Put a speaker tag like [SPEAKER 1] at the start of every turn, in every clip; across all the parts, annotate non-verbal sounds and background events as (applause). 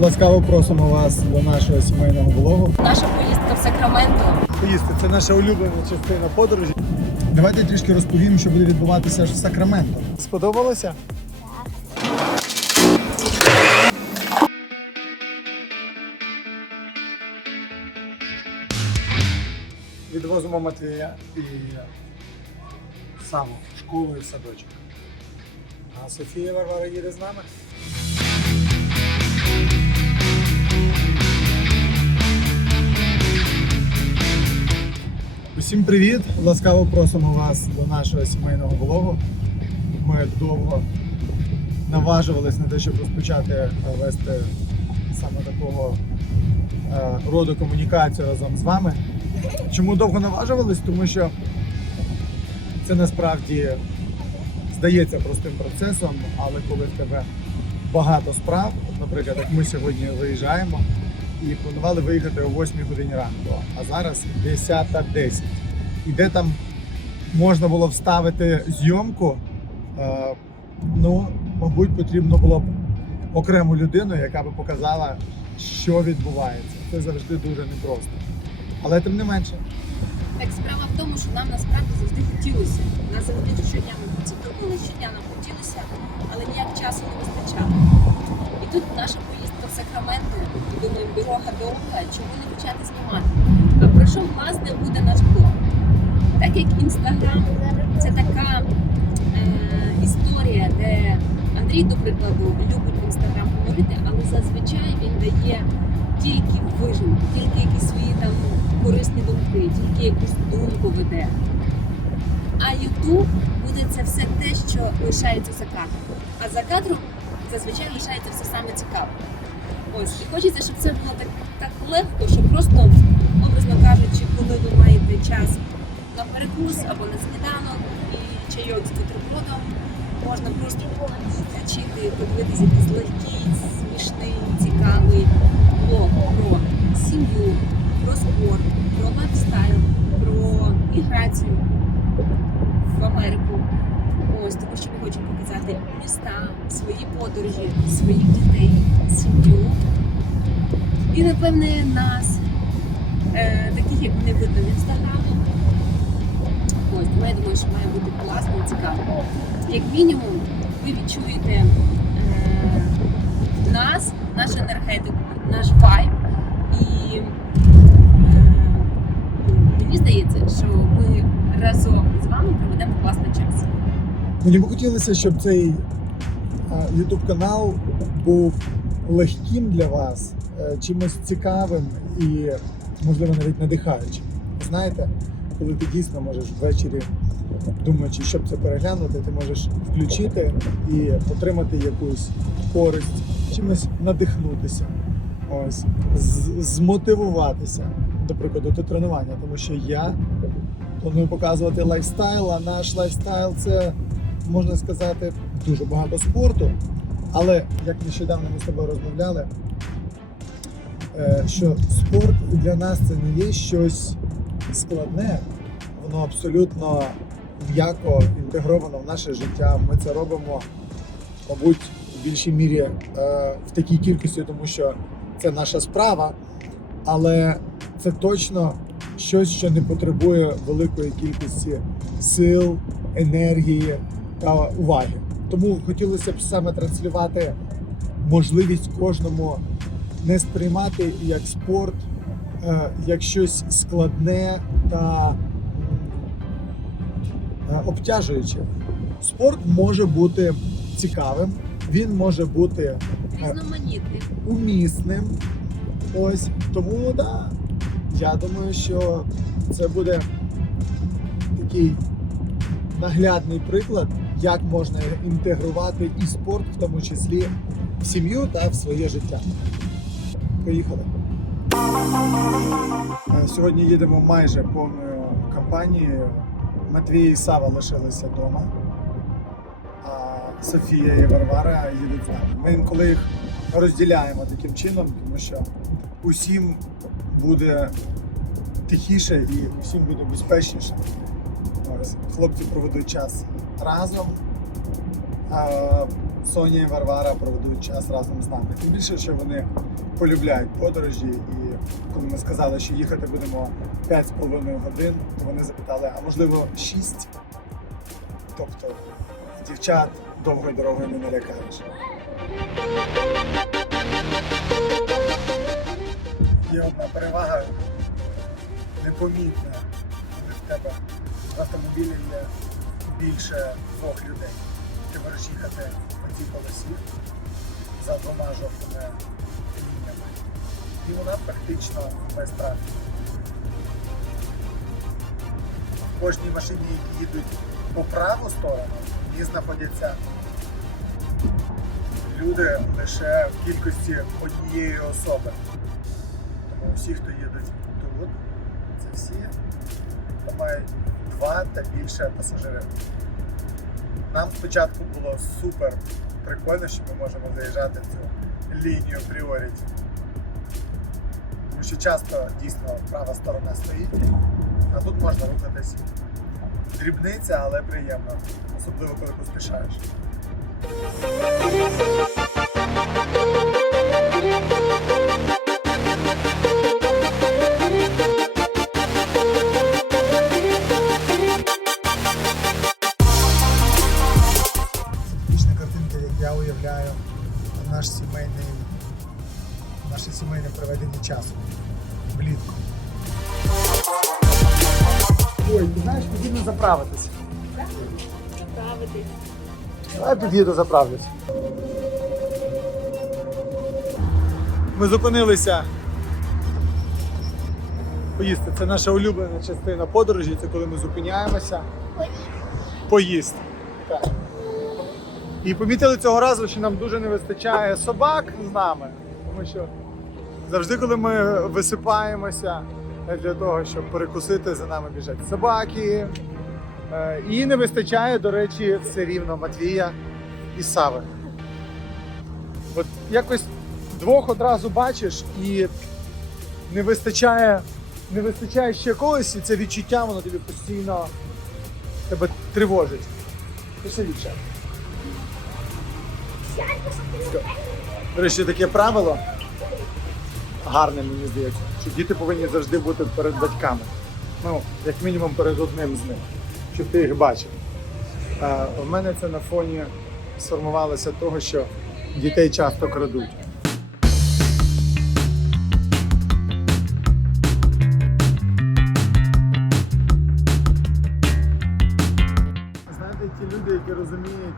[SPEAKER 1] Ласкаво просимо вас до нашого сімейного блогу.
[SPEAKER 2] Наша поїздка в Сакраменто.
[SPEAKER 1] Поїсти це наша улюблена частина подорожі. Давайте трішки розповім, що буде відбуватися ж в Сакраменто. Сподобалося? Відвозимо Матвія і Саму в школу і в садочок. А Софія Варвара їде з нами. Усім привіт! Ласкаво просимо вас до нашого сімейного блогу. Ми довго наважувались на те, щоб розпочати е, вести саме такого е, роду комунікацію разом з вами. Чому довго наважувались? Тому що це насправді здається простим процесом, але коли в тебе багато справ, наприклад, як ми сьогодні виїжджаємо і планували виїхати о 8 годині ранку, а зараз 10.10. І де там можна було вставити зйомку, е, ну, мабуть, потрібно було б окрему людину, яка би показала, що відбувається. Це завжди дуже непросто. Але тим не менше,
[SPEAKER 2] Так справа в тому, що нам насправді завжди хотілося. Нас завжди щодня ми це щодня нам хотілося, але ніяк часу не вистачало. І тут наша поїздка Сакраменто, думаю, дорога довга, чому не почати знімати? А про що власне буде наш блог? Так як інстаграм це така е, історія, де Андрій, до прикладу, любить інстаграм говорити, але зазвичай він дає тільки вижимки, тільки якісь свої там корисні думки, тільки якусь думку веде. А Ютуб буде це все те, що лишається за кадром. А за кадром зазвичай лишається все саме цікаве. Ось, і хочеться, щоб це було так, так легко, щоб просто, образно кажучи, коли ви маєте час на перекус або на сніданок і чайок з бутербродом, можна просто включити, подивитися якийсь легкий, смішний, цікавий блог про сім'ю, про спорт, про лайфстайл, про міграцію в Америку. Ось тому, що ми хочемо показати міста, свої подорожі, своїх дітей, сім'ю. І напевне нас, е, таких як не видно в інстаграмі. Ось тому я думаю, що має бути класно і цікаво. Як мінімум, ви відчуєте е, нас, нашу енергетику, наш вайб. І е, мені здається, що ми разом з вами проведемо класний час.
[SPEAKER 1] Мені б хотілося, щоб цей YouTube канал був легким для вас, е, чимось цікавим і, можливо, навіть надихаючим. Знаєте, коли ти дійсно можеш ввечері, думаючи, щоб це переглянути, ти можеш включити і отримати якусь користь, чимось надихнутися, ось, змотивуватися, до прикладу, до тренування, тому що я планую показувати лайфстайл, а наш лайфстайл це можна сказати дуже багато спорту. Але як нещодавно ми з тобою розмовляли, е, що спорт для нас це не є щось складне, воно абсолютно м'яко інтегровано в наше життя. Ми це робимо, мабуть, в більшій мірі е, в такій кількості, тому що це наша справа, але це точно щось, що не потребує великої кількості сил, енергії та уваги. Тому хотілося б саме транслювати можливість кожному не сприймати як спорт, е, як щось складне та е, обтяжуюче. Спорт може бути цікавим, він може бути е,
[SPEAKER 2] Різноманітний.
[SPEAKER 1] умісним. Ось тому да, я думаю, що це буде такий наглядний приклад, як можна інтегрувати і спорт, в тому числі в сім'ю та в своє життя. Поїхали. Е, Сьогодні їдемо майже повною компанією. Матвій і Сава лишилися вдома. А Софія і Варвара їдуть з нами. Ми інколи їх розділяємо таким чином, тому що усім буде тихіше і усім буде безпечніше. Хлопці проведуть час разом. Соня і Варвара проведуть час разом з нами. Тим більше, що вони полюбляють подорожі, і коли ми сказали, що їхати будемо 5,5 годин, то вони запитали, а можливо 6? Тобто дівчат довгою дорогою не налякаєш. Є одна перевага непомітна, коли в тебе в автомобілі є більше двох людей. Ти можеш їхати по цій полосі за двома жовтими лініями. І вона практично без трафіку. В кожній машині, які їдуть по праву сторону, і знаходяться люди лише в кількості однієї особи. Тому всі, хто їдуть тут, це всі, хто мають два та більше пасажирів. Нам спочатку було супер прикольно, що ми можемо заїжджати в цю лінію пріоріті. Тому що часто дійсно права сторона стоїть, а тут можна рухатись. Дрібниця, але приємно, особливо коли поспішаєш. Потрібно заправитися.
[SPEAKER 2] Заправити.
[SPEAKER 1] Давай під'їду заправлюсь. Ми зупинилися поїсти. Це наша улюблена частина подорожі, це коли ми зупиняємося. Поїсти. Так. І помітили цього разу, що нам дуже не вистачає собак з нами. Тому що завжди, коли ми висипаємося для того, щоб перекусити, за нами біжать собаки. Е, І не вистачає, до речі, все рівно Матвія і Сави. От якось двох одразу бачиш і не вистачає, не вистачає ще когось, і це відчуття, воно тобі постійно тебе тривожить. Дівчат. До речі, таке правило гарне, мені здається, що діти повинні завжди бути перед батьками. Ну, як мінімум перед одним з них, щоб ти їх бачив. У мене це на фоні сформувалося того, що дітей часто крадуть. Знаєте, ті люди, які розуміють,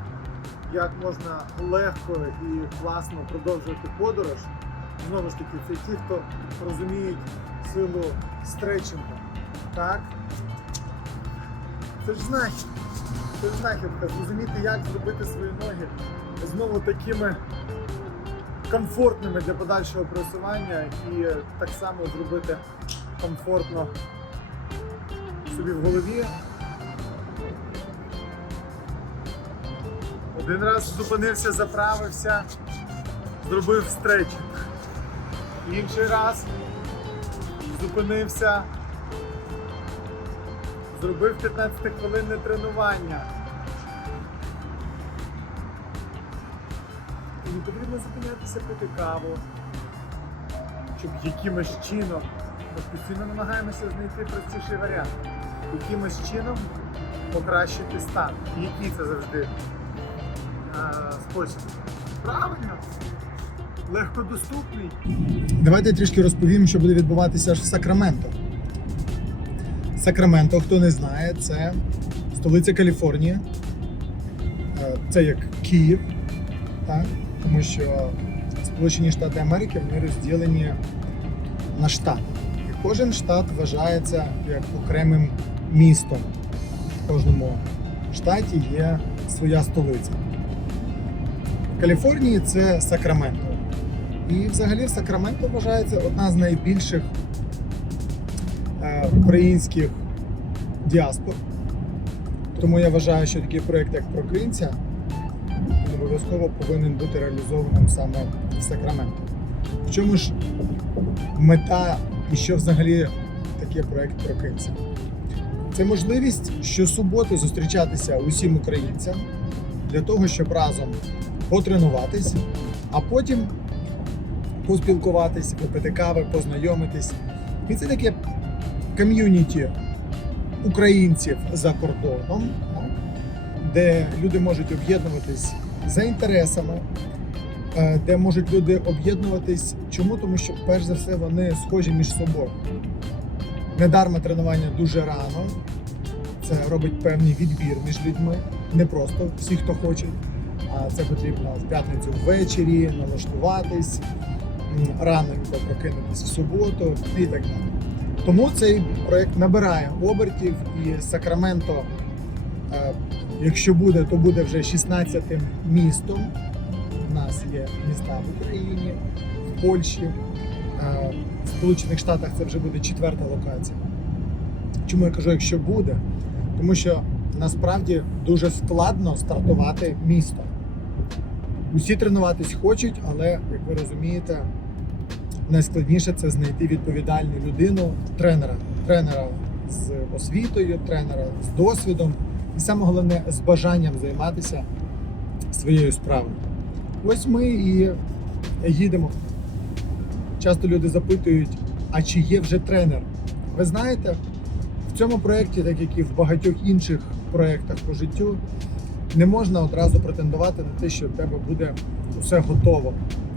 [SPEAKER 1] як можна легко і класно продовжувати подорож, знову ж таки, це ті, хто розуміють силу стретчингу. Так? Це ж знахідка. Це ж знахідка. Зрозуміти, як зробити свої ноги знову такими комфортними для подальшого просування і так само зробити комфортно собі в голові. Один раз зупинився, заправився, зробив стретчинг. Інший раз зупинився, зробив 15-хвилинне тренування. І не потрібно зупинятися пити каву, щоб якимось чином, ми постійно намагаємося знайти простіший варіант, якимось чином покращити стан. Який це завжди а, спосіб? Правильно, легкодоступний. Давайте трішки розповім, що буде відбуватися аж в Сакраменто. Сакраменто, хто не знає, це столиця Каліфорнії. Е, Це як Київ, так? тому що Сполучені Штати Америки вони розділені на штати. І кожен штат вважається як окремим містом. В кожному штаті є своя столиця. В Каліфорнії це Сакраменто. І взагалі Сакраменто вважається одна з найбільших українських діаспор. Тому я вважаю, що такий проєкт, як Прокинця, обов'язково повинен бути реалізованим саме в Сакраменто. В чому ж мета і що взагалі таке проєкт Прокинця? Це можливість щосуботи зустрічатися усім українцям для того, щоб разом потренуватись, а потім поспілкуватись, випити кави, познайомитись. І це таке ком'юніті українців за кордоном, де люди можуть об'єднуватись за інтересами, е, де можуть люди об'єднуватись. Чому? Тому що, перш за все, вони схожі між собою. Недарма тренування дуже рано. Це робить певний відбір між людьми. Не просто всі, хто хоче, а це потрібно в п'ятницю ввечері налаштуватись, раненько прокинутись в суботу і так далі. Тому цей проект набирає обертів і Сакраменто, е, якщо буде, то буде вже 16-тим містом. У нас є міста в Україні, в Польщі, е, в Сполучених Штатах це вже буде четверта локація. Чому я кажу, якщо буде? Тому що насправді дуже складно стартувати місто. Усі тренуватись хочуть, але, як ви розумієте, найскладніше це знайти відповідальну людину, тренера. Тренера з освітою, тренера з досвідом, і саме головне з бажанням займатися своєю справою. Ось ми і їдемо. Часто люди запитують, а чи є вже тренер? Ви знаєте, в цьому проєкті, так як і в багатьох інших проєктах по життю, не можна одразу претендувати на те, що в тебе буде все готово.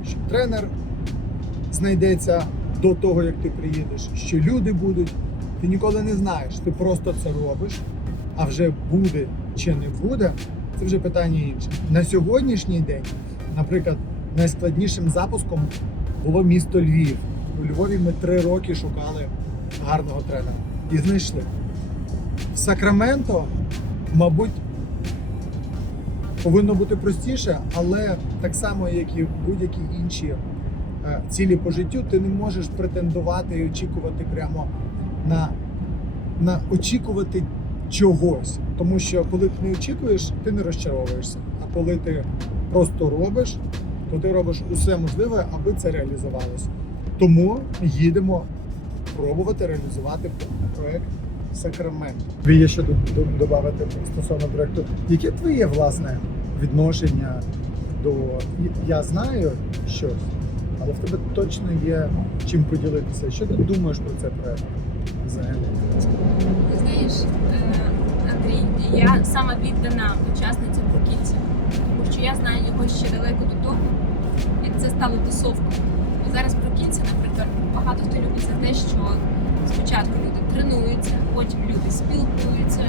[SPEAKER 1] Що тренер знайдеться до того, як ти приїдеш, що люди будуть. Ти ніколи не знаєш, ти просто це робиш, а вже буде чи не буде, це вже питання інше. На сьогоднішній день, наприклад, найскладнішим запуском було місто Львів. У Львові ми три роки шукали гарного тренера і знайшли. В Сакраменто, мабуть, повинно бути простіше, але так само, як і в будь-які інші е, цілі по життю, ти не можеш претендувати і очікувати прямо на, на очікувати чогось. Тому що коли ти не очікуєш, ти не розчаровуєшся. А коли ти просто робиш, то ти робиш усе можливе, аби це реалізувалося. Тому їдемо пробувати реалізувати проект Сакраменто. Ви є ще додати стосовно проекту. Яке твоє власне відношення до я знаю щось, але в тебе точно є чим поділитися. Що ти думаєш про цей проект? Взагалі?
[SPEAKER 2] Ти знаєш, е, Андрій, я сама віддана учасниця Прокільця, тому що я знаю його ще далеко до того, як це стало тусовкою. Зараз Прокільця, наприклад, багато хто любить за те, що спочатку люди тренуються, потім люди спілкуються,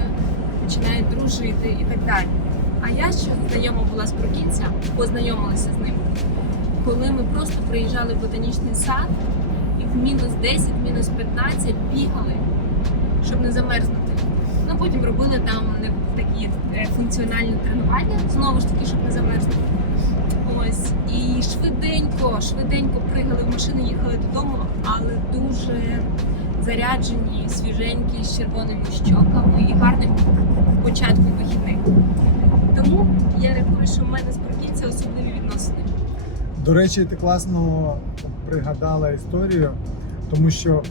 [SPEAKER 2] починають дружити і так далі. А я ще знайома була з Прокільця, познайомилася з ним, коли ми просто приїжджали в ботанічний сад і в мінус 10, мінус 15 бігали щоб не замерзнути. Ну потім робили там такі е, функціональні тренування, знову ж таки, щоб не замерзнути. Ось і швиденько, швиденько пригали в машину, їхали додому, але дуже заряджені, свіженькі, з червоними щоками і гарним початком вихідних. Тому я рахую, що в мене з особливі відносини.
[SPEAKER 1] До речі, ти класно пригадала історію, тому що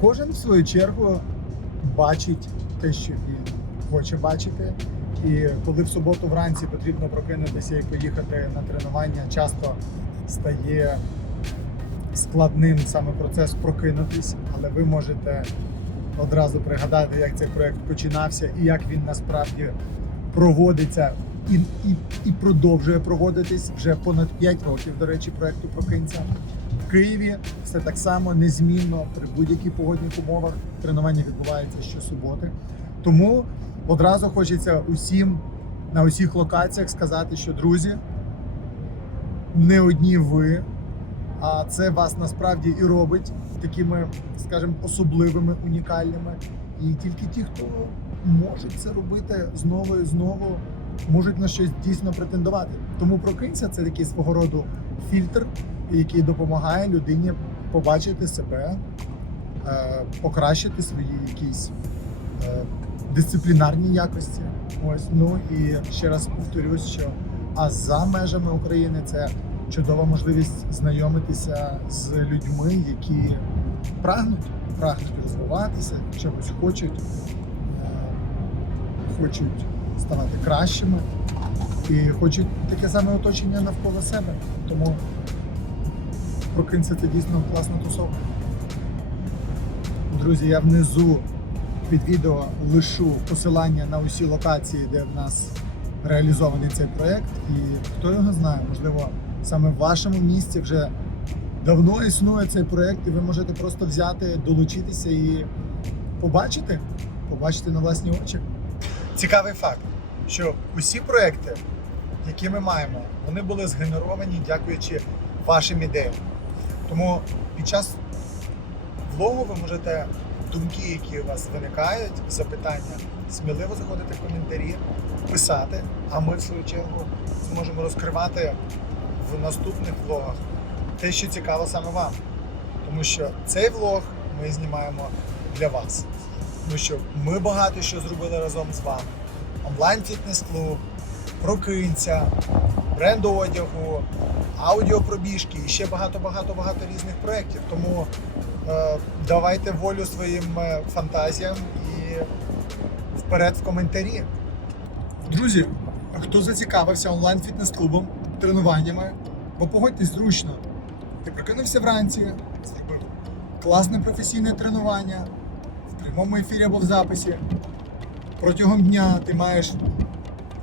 [SPEAKER 1] кожен в свою чергу бачить те, що він хоче бачити. І коли в суботу вранці потрібно прокинутися і поїхати на тренування, часто стає складним саме процес прокинутись, але ви можете одразу пригадати, як цей проект починався і як він насправді проводиться і, і, і продовжує проводитись вже понад 5 років, до речі, проекту Прокинця. В Києві все так само незмінно при будь-яких погодних умовах. Тренування відбувається щосуботи. Тому одразу хочеться усім на усіх локаціях сказати, що друзі, не одні ви, а це вас насправді і робить такими, скажімо, особливими, унікальними. І тільки ті, хто можуть це робити знову і знову, можуть на щось дійсно претендувати. Тому прокинься це такий свого роду фільтр, який допомагає людині побачити себе, е, покращити свої якісь е, дисциплінарні якості. Ось ну і ще раз повторюсь, що а за межами України це чудова можливість знайомитися з людьми, які прагнуть, прагнуть розвиватися, чогось хочуть, е, хочуть ставати кращими. і хочуть таке саме оточення навколо себе. Тому прокинься це дійсно класна тусовка. Друзі, я внизу під відео лишу посилання на усі локації, де в нас реалізований цей проект. І хто його знає, можливо, саме в вашому місті вже давно існує цей проект, і ви можете просто взяти, долучитися і побачити, побачити на власні очі. Цікавий факт, що усі проекти, які ми маємо, вони були згенеровані дякуючи вашим ідеям. Тому під час влогу ви можете думки, які у вас виникають, запитання, сміливо заходити в коментарі, писати, а ми в свою чергу зможемо розкривати в наступних влогах те, що цікаво саме вам. Тому що цей влог ми знімаємо для вас. Тому що ми багато що зробили разом з вами. Онлайн-фітнес-клуб, прокинця, бренд одягу, аудіопробіжки і ще багато-багато-багато різних проєктів. Тому е, давайте волю своїм е, фантазіям і вперед в коментарі. Друзі, хто зацікавився онлайн-фітнес-клубом, тренуваннями, бо погодьтесь зручно. Ти прокинувся вранці, зробив класне професійне тренування прямому ефірі або в записі. Протягом дня ти маєш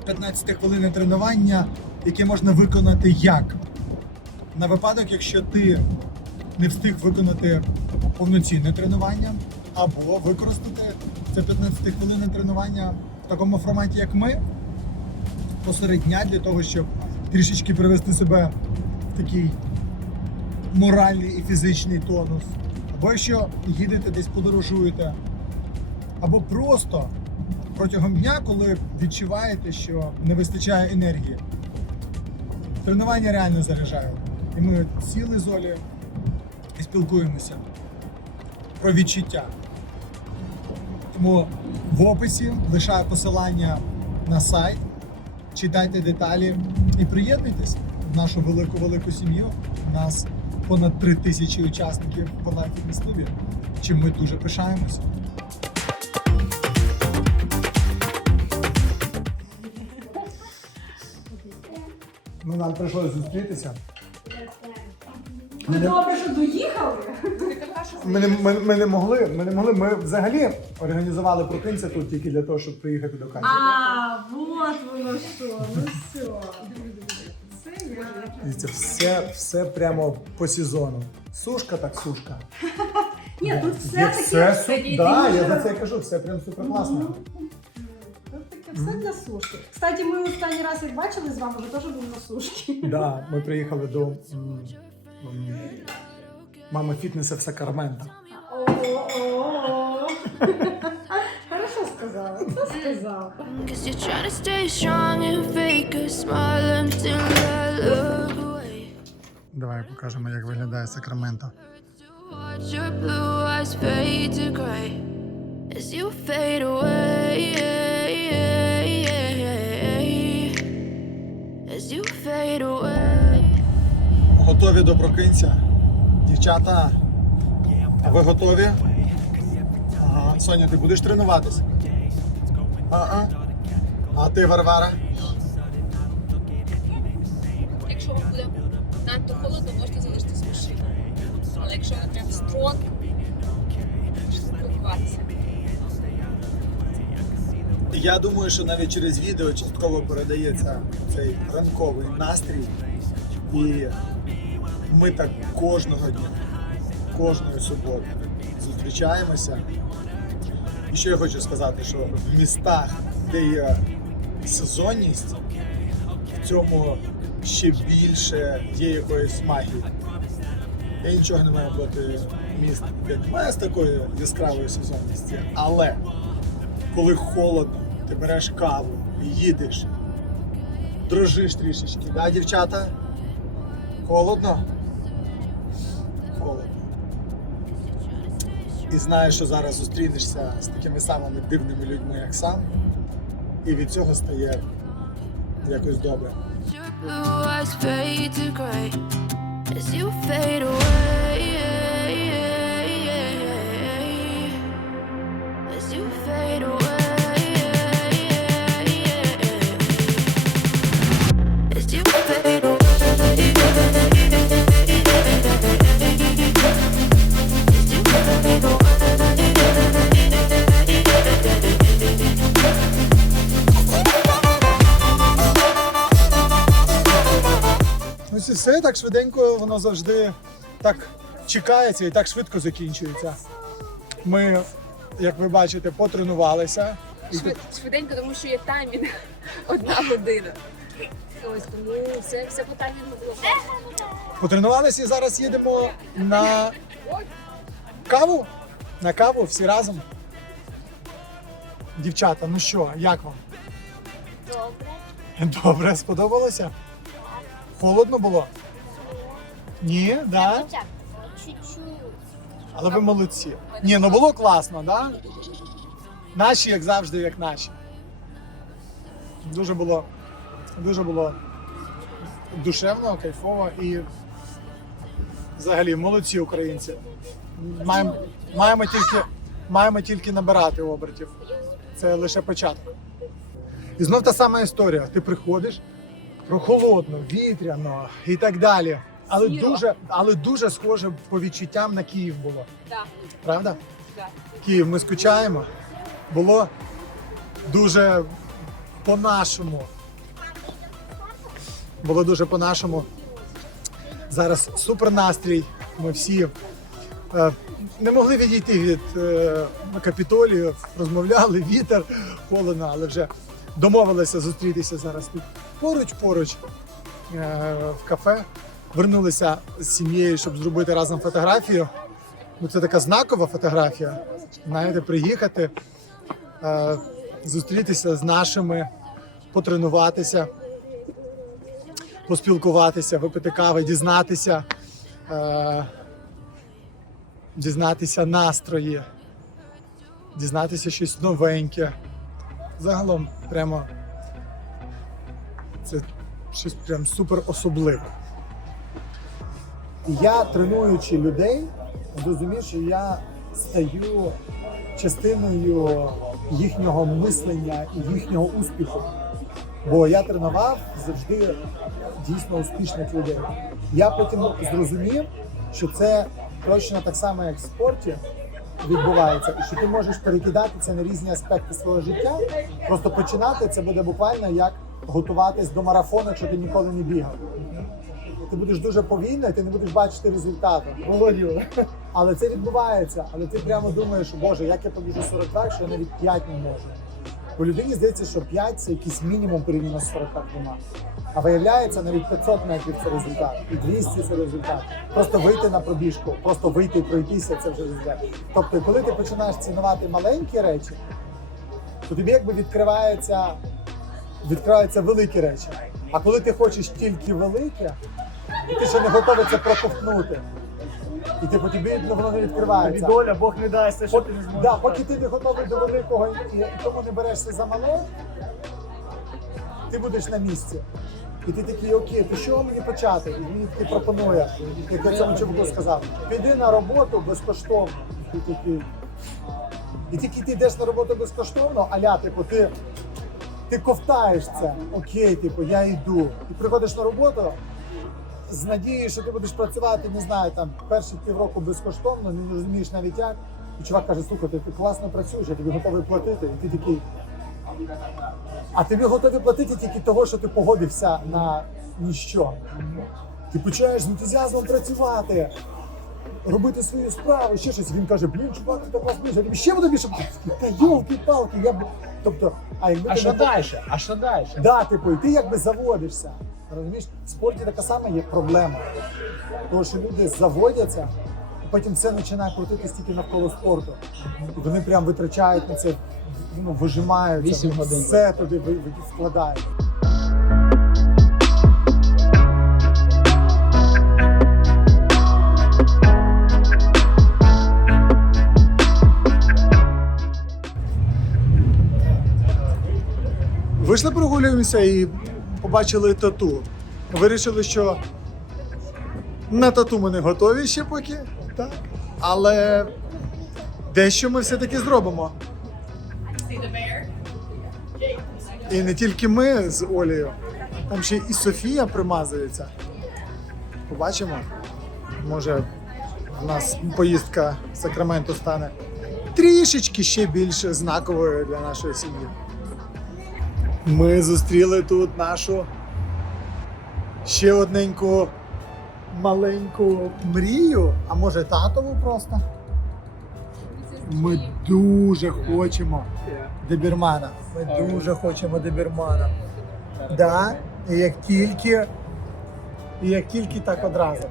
[SPEAKER 1] 15 хвилин тренування, яке можна виконати як? На випадок, якщо ти не встиг виконати повноцінне тренування, або використати це 15 хвилин тренування в такому форматі, як ми, посеред дня для того, щоб трішечки привести себе в такий моральний і фізичний тонус. Або якщо їдете десь подорожуєте, або просто протягом дня, коли відчуваєте, що не вистачає енергії. Тренування реально заряджає. І ми сіли з Олею і спілкуємося про відчуття. Тому в описі лишаю посилання на сайт, читайте деталі і приєднуйтесь в нашу велику велику сім'ю. У нас понад 3 тисячі учасників в фітнес клубі чим ми дуже пишаємося. Ну, нам прийшлося зустрітися.
[SPEAKER 3] Ви добре, що доїхали?
[SPEAKER 1] Ми не, ми, ми не могли. Ми не могли. Ми взагалі організували прокинця тут тільки для того, щоб приїхати до Канади.
[SPEAKER 3] А, вот воно що, ну все. Це я.
[SPEAKER 1] І це все, все прямо по сезону. Сушка так сушка.
[SPEAKER 3] Ні, тут
[SPEAKER 1] Є
[SPEAKER 3] все
[SPEAKER 1] все
[SPEAKER 3] таке.
[SPEAKER 1] Да, я за це кажу, все прям супер класно.
[SPEAKER 3] Таке все для сушки. Кстати, ми останній раз як бачили з вами, ви теж були на сушки.
[SPEAKER 1] Да, ми приїхали до м, м, мами фітнесу в Сакраменто.
[SPEAKER 3] О-о-о. (laughs) Хорошо сказала, хто сказав?
[SPEAKER 4] Cause you try to stay strong and fake a smile until I look away.
[SPEAKER 1] Давай покажемо, як виглядає Сакраменто.
[SPEAKER 4] To watch your blue eyes fade to gray as you fade away. As you fade away.
[SPEAKER 1] Готові до прокинця. Дівчата, а ви готові? Ага. Соня, ти будеш тренуватися? Ага. А ти, Варвара?
[SPEAKER 2] Якщо вам буде надто холодно, можете залишитись в машині. Але якщо ви прям строн, можете спілкуватися.
[SPEAKER 1] Я думаю, що навіть через відео частково передається цей ранковий настрій. І ми так кожного дня, кожної суботи зустрічаємося. І що я хочу сказати, що в містах, де є сезонність, в цьому ще більше є якоїсь магії. Я нічого не маю проти міст, де немає з такої яскравої сезонності, але коли холодно, ти береш каву і їдеш, дрожиш трішечки, да, дівчата? Холодно? Холодно. І знаєш, що зараз зустрінешся з такими самими дивними людьми, як сам, і від цього стає якось добре.
[SPEAKER 4] Your blue eyes fade to gray as you fade away.
[SPEAKER 1] Так швиденько воно завжди так чекається і так швидко закінчується. Ми, як ви бачите, потренувалися.
[SPEAKER 2] Швид- Швиденько, тому що є таймінг (laughs) одна година. Ось тому все, все по таймінгу було.
[SPEAKER 1] Потренувалися і зараз їдемо на каву. На каву всі разом. Дівчата, ну що, як вам?
[SPEAKER 5] Добре.
[SPEAKER 1] Добре, сподобалося? Холодно було? Ні, да?
[SPEAKER 5] Хоча чуть-чуть.
[SPEAKER 1] Але ви молодці. Ні, ну було класно, да? Наші, як завжди, як наші. Дуже було, дуже було душевно, кайфово і взагалі молодці українці. Маємо, маємо, тільки, маємо тільки набирати обертів. Це лише початок. І знов та сама історія. Ти приходиш прохолодно, вітряно і так далі. Але
[SPEAKER 2] Сіро.
[SPEAKER 1] дуже, але дуже схоже по відчуттям на Київ було.
[SPEAKER 2] Так,
[SPEAKER 1] Правда?
[SPEAKER 2] так.
[SPEAKER 1] Київ, ми скучаємо. Було дуже по-нашому. Було дуже по-нашому. Зараз супер настрій. Ми всі е, не могли відійти від е, капітолію, розмовляли, вітер, холодно, але вже домовилися зустрітися зараз тут поруч-поруч е, в кафе. Вернулися з сім'єю, щоб зробити разом фотографію. Ну, це така знакова фотографія. Знаєте, приїхати, е, зустрітися з нашими, потренуватися, поспілкуватися, випити кави, дізнатися, е, дізнатися настрої, дізнатися щось новеньке. Загалом, прямо це щось прям супер особливе. Я, тренуючи людей, зрозумів, що я стаю частиною їхнього мислення і їхнього успіху. Бо я тренував завжди дійсно успішних людей. Я потім зрозумів, що це точно так само, як в спорті відбувається, і що ти можеш перекидати це на різні аспекти свого життя. Просто починати це буде буквально як готуватись до марафону, якщо ти ніколи не бігав. Ти будеш дуже повільно, і ти не будеш бачити результату. Володю. Але це відбувається. Але ти прямо думаєш, що Боже, як я побіжу 42, якщо я навіть 5 не можу. Бо людині здається, що 5 це якийсь мінімум порівняно з 42. А виявляється, навіть 500 метрів це результат, і 200 це результат. Просто вийти на пробіжку, просто вийти і пройтися це вже результат. Тобто, коли ти починаєш цінувати маленькі речі, то тобі якби відкривається, відкриваються великі речі. А коли ти хочеш тільки велике, і ти ще не готовий це проковтнути. І типу тобі ну, воно не відкривається.
[SPEAKER 6] доля, Бог не дасть, що ти не зможеш.
[SPEAKER 1] Да, поки ти не готовий до великого і, і тому не берешся за мале, ти будеш на місці. І ти такий, окей, то що мені почати? І він такий пропонує, як я цьому чоловіку сказав, піди на роботу безкоштовно. І ти такий. І тільки ти йдеш на роботу безкоштовно, аля, типу, ти, ти ковтаєш це. Окей, типу, я йду. І приходиш на роботу з надією, що ти будеш працювати, не знаю, там перші півроку безкоштовно, не розумієш навіть як. І чувак каже, слухай, ти, ти класно працюєш, я тобі готовий платити. І ти такий. А тобі готові платити тільки того, що ти погодився на ніщо. Ти починаєш з ентузіазмом працювати, робити свою справу, ще щось. Він каже, блін, чувак, ти так класно, я тобі ще буду більше платити. Та йолки-палки, я б. Тобто, а якби
[SPEAKER 6] А
[SPEAKER 1] ти
[SPEAKER 6] що
[SPEAKER 1] не-
[SPEAKER 6] далі? А що далі?
[SPEAKER 1] Да, типу, і ти якби заводишся. Розумієш, в спорті така сама є проблема. Тому що люди заводяться, і потім все починає крутитись тільки навколо спорту. І вони прям витрачають на це, ну,
[SPEAKER 6] годин.
[SPEAKER 1] все туди вкладають. Вийшли прогулюємося і побачили тату. Вирішили, що на тату ми не готові ще поки, так? але дещо ми все-таки зробимо. І не тільки ми з Олею, там ще і Софія примазується. Побачимо. Може, в нас поїздка в Сакраменто стане трішечки ще більш знаковою для нашої сім'ї. Ми зустріли тут нашу ще одненьку маленьку мрію, а може татову просто. Ми дуже хочемо добірмана. Ми дуже хочемо добірмана. Да, і як тільки, і як тільки так одразу. (laughs)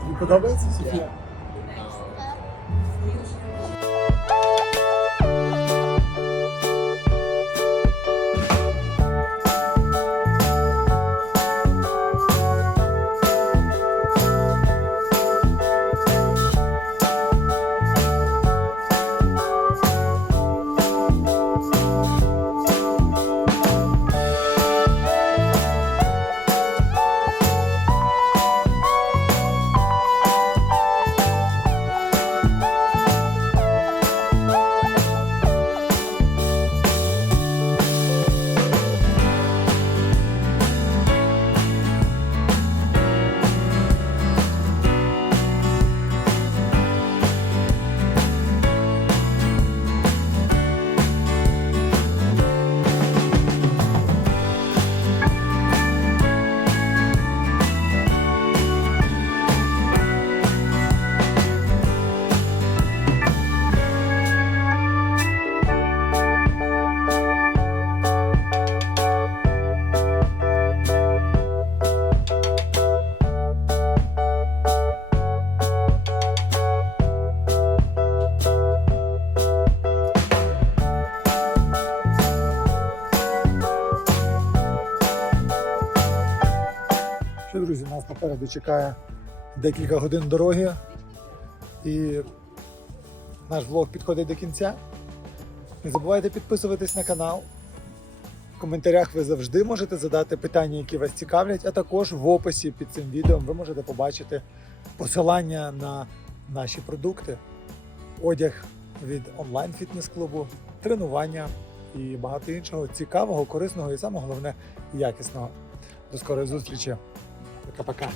[SPEAKER 1] Тобі подобається попереду чекає декілька годин дороги. І наш влог підходить до кінця. Не забувайте підписуватись на канал. В коментарях ви завжди можете задати питання, які вас цікавлять, а також в описі під цим відео ви можете побачити посилання на наші продукти, одяг від онлайн-фітнес-клубу, тренування і багато іншого цікавого, корисного і саме головне якісного. До скорої зустрічі. Пока-пока.